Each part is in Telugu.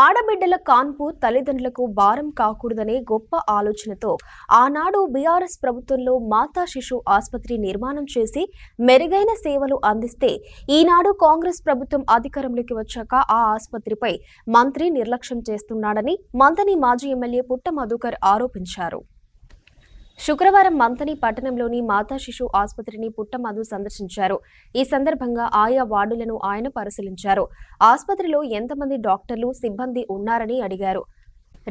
ఆడబిడ్డల కాన్పు తల్లిదండ్రులకు భారం కాకూడదనే గొప్ప ఆలోచనతో ఆనాడు బీఆర్ఎస్ ప్రభుత్వంలో మాతా శిశు ఆసుపత్రి నిర్మాణం చేసి మెరుగైన సేవలు అందిస్తే ఈనాడు కాంగ్రెస్ ప్రభుత్వం అధికారంలోకి వచ్చాక ఆ ఆసుపత్రిపై మంత్రి నిర్లక్ష్యం చేస్తున్నాడని మంతని మాజీ ఎమ్మెల్యే పుట్ట మధుకర్ ఆరోపించారు. శుక్రవారం మంతని పట్టణంలోని మాతా శిశు ఆసుపత్రిని పుట్ట మధు సందర్శించారు. ఈ సందర్భంగా ఆయా వార్డులను ఆయన పరిశీలించారు. ఆసుపత్రిలో ఎంతమంది డాక్టర్లు, సిబ్బంది ఉన్నారని అడిగారు.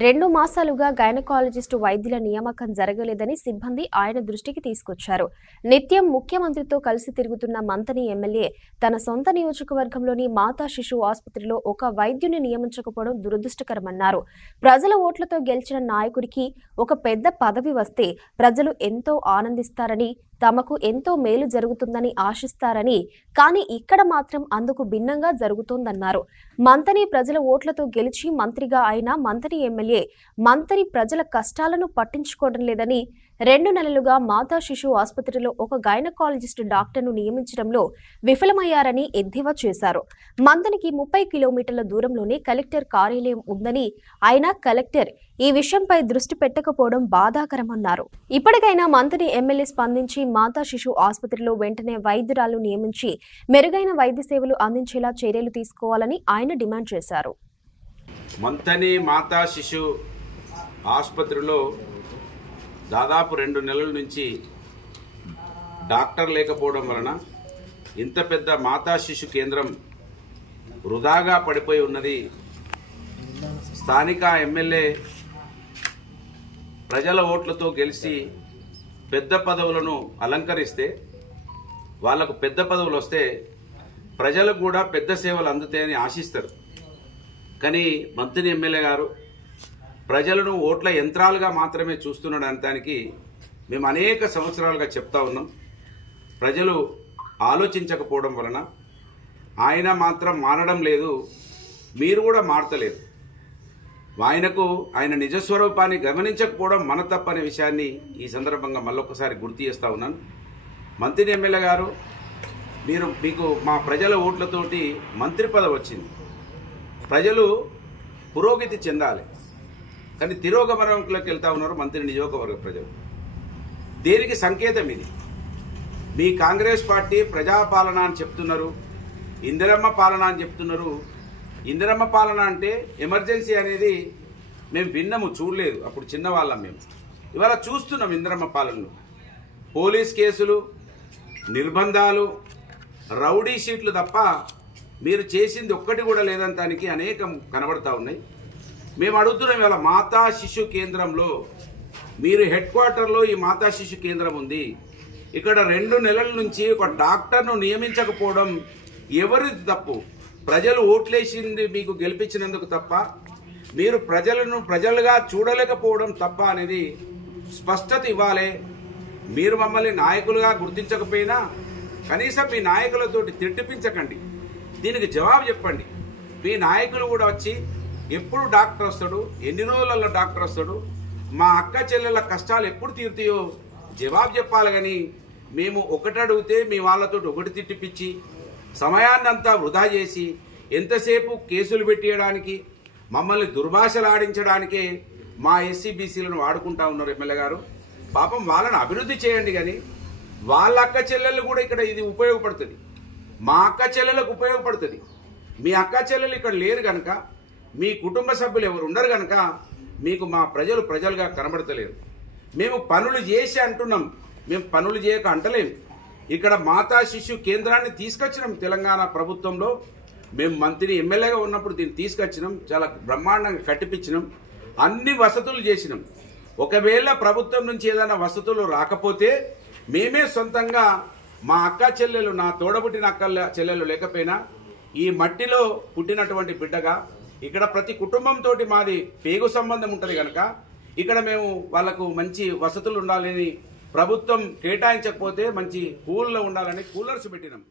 2 మాసాలుగా గైనకాలజిస్టు వైద్యుల నియామకం జరగలేదని సిబ్బంది ఆయన దృష్టికి తీసుకొచ్చారు. నిత్యం ముఖ్యమంత్రితో కలిసి తిరుగుతున్న మంతని ఎమ్మెల్యే తన సొంత నియోజకవర్గంలోని మాతా శిశు ఆసుపత్రిలో ఒక వైద్యుని నియమించకపోవడం దురదృష్టకరమన్నారు. ప్రజల ఓట్లతో గెలిచిన నాయకుడికి ఒక పెద్ద పదవి వస్తే ప్రజలు ఎంతో ఆనందిస్తారని, తమకు ఎంతో మేలు జరుగుతుందని ఆశిస్తారని, కానీ ఇక్కడ మాత్రం అందుకు భిన్నంగా జరుగుతోందన్నారు. మంతని ప్రజల ఓట్లతో గెలిచి మంత్రిగా అయిన మంతని ఎమ్మెల్యే మంతని ప్రజల కష్టాలను పట్టించుకోవడం లేదని, 2 నెలలుగా మాతా శిశు ఆసుపత్రిలో ఒక గైనకాలజిస్టు డాక్టర్ను నియమించడంలో విఫలమయ్యారని ఎద్దేవా చేశారు. మంతనికి 30 కిలోమీటర్ల దూరంలోనే కలెక్టర్ కార్యాలయం ఉందని, అయినా కలెక్టర్ ఈ విషయంపై దృష్టి పెట్టకపోవడం బాధాకరమన్నారు. ఇప్పటికైనా మంతని ఎమ్మెల్యే స్పందించి మాతా శిశు ఆసుపత్రిలో వెంటనే వైద్యురాలు నియమించి మెరుగైన వైద్య సేవలు అందించేలా చర్యలు తీసుకోవాలని ఆయన డిమాండ్ చేశారు. మంతని మాతా శిశు ఆసుపత్రిలో దాదాపు 2 నెలల నుంచి డాక్టర్ లేకపోవడం వలన ఇంత పెద్ద మాతా శిశు కేంద్రం వృధాగా పడిపోయి ఉన్నది. స్థానిక ఎమ్మెల్యే ప్రజల ఓట్లతో గెలిచి పెద్ద పదవులను అలంకరిస్తే, వాళ్లకు పెద్ద పదవులు వస్తే ప్రజలకు కూడా పెద్ద సేవలు అందుతాయని ఆశిస్తారు. కానీ మంత్రి ఎమ్మెల్యే గారు ప్రజలను ఓట్ల యంత్రాలుగా మాత్రమే చూస్తున్నాడు అనడానికి మేము అనేక సంవత్సరాలుగా చెప్తా ఉన్నాం. ప్రజలు ఆలోచించకపోవడం వలన ఆయన మాత్రం మారడం లేదు, మీరు కూడా మారతలేదు. ఆయన నిజస్వరూపాన్ని గమనించకపోవడం మన తప్పనే విషయాన్ని ఈ సందర్భంగా మళ్ళొకసారి గుర్తు చేస్తా ఉన్నాను. మంత్రి ఎమ్మెల్యే గారు, మీకు మా ప్రజల ఓట్లతోటి మంత్రి పదవి వచ్చింది. ప్రజలు పురోగతి చెందాలి, కానీ తిరోగమనంలోకి వెళ్తా ఉన్నారు మంత్రి నియోజకవర్గ ప్రజలు. దేనికి సంకేతం ఇది? మీ కాంగ్రెస్ పార్టీ ప్రజాపాలన అని చెప్తున్నారు, ఇందిరమ్మ పాలన అని చెప్తున్నారు. ఇందిరమ్మ పాలన అంటే ఎమర్జెన్సీ అనేది మేము విన్నాము, చూడలేదు, అప్పుడు చిన్నవాళ్ళం మేము. ఇవాళ చూస్తున్నాం ఇందిరమ్మ పాలనలో పోలీస్ కేసులు, నిర్బంధాలు, రౌడీ షీట్లు తప్ప మీరు చేసింది ఒక్కటి కూడా లేదంటానికి అనేకం కనబడతా ఉన్నాయి. మేము అడుగుతున్నాం, ఇవాళ మాతా శిశు కేంద్రంలో మీరు హెడ్ క్వార్టర్లో ఈ మాతా శిశు కేంద్రం ఉంది. ఇక్కడ 2 నెలల నుంచి ఒక డాక్టర్ను నియమించకపోవడం ఎవరిది తప్పు? ప్రజలు ఓట్లేసింది మీకు గెలిపించినందుకు తప్ప, మీరు ప్రజలను ప్రజలుగా చూడలేకపోవడం తప్ప అనేది స్పష్టత ఇవ్వాలి. మీరు మమ్మల్ని నాయకులుగా గుర్తించకపోయినా కనీసం మీ నాయకులతోటి తిట్టిపించకండి, దీనికి జవాబు చెప్పండి. మీ నాయకులు కూడా వచ్చి ఎప్పుడు డాక్టర్ వస్తాడు, ఎన్ని రోజులలో డాక్టర్ వస్తాడు, మా అక్క చెల్లెల కష్టాలు ఎప్పుడు తీరుతాయో జవాబు చెప్పాలి. కానీ మేము ఒకటి అడిగితే మీ వాళ్ళతో ఒకటి తిట్టిపించి సమయాన్నంతా వృధా చేసి ఎంతసేపు కేసులు పెట్టేయడానికి, మమ్మల్ని దుర్భాషలు ఆడించడానికే మా ఎస్సీ బీసీలను వాడుకుంటా ఉన్నారు ఎమ్మెల్యే గారు. పాపం వాళ్ళని అభివృద్ధి చేయండి, కానీ వాళ్ళ అక్క చెల్లెళ్ళు కూడా ఇక్కడ ఇది ఉపయోగపడుతుంది, మా అక్క చెల్లెలకు ఉపయోగపడుతుంది. మీ అక్క చెల్లెలు ఇక్కడ లేరు కనుక, మీ కుటుంబ సభ్యులు ఎవరు ఉండరు కనుక మీకు మా ప్రజలుగా కనబడతలేరు. మేము పనులు చేసి అంటున్నాం, మేము పనులు చేయక అంటలేము. ఇక్కడ మాతా శిశు కేంద్రాన్ని తీసుకొచ్చినాం తెలంగాణ ప్రభుత్వంలో. మేము మంత్రి ఎమ్మెల్యేగా ఉన్నప్పుడు దీన్ని తీసుకొచ్చినాం, చాలా బ్రహ్మాండంగా కట్టిపించినాం, అన్ని వసతులు చేసినాం. ఒకవేళ ప్రభుత్వం నుంచి ఏదైనా వసతులు రాకపోతే మేమే సొంతంగా మా అక్క చెల్లెలు, నా తోడబుట్టిన అక్క చెల్లెలు లేకపోయినా ఈ మట్టిలో పుట్టినటువంటి బిడ్డగా ఇక్కడ ప్రతి కుటుంబంతో మాది పేగు సంబంధం ఉంటుంది కనుక ఇక్కడ మేము వాళ్లకు మంచి వసతులు ఉండాలని, ప్రభుత్వం కేటాయించకపోతే మంచి కూల్లో ఉండాలని కూలర్స్ పెట్టినాం.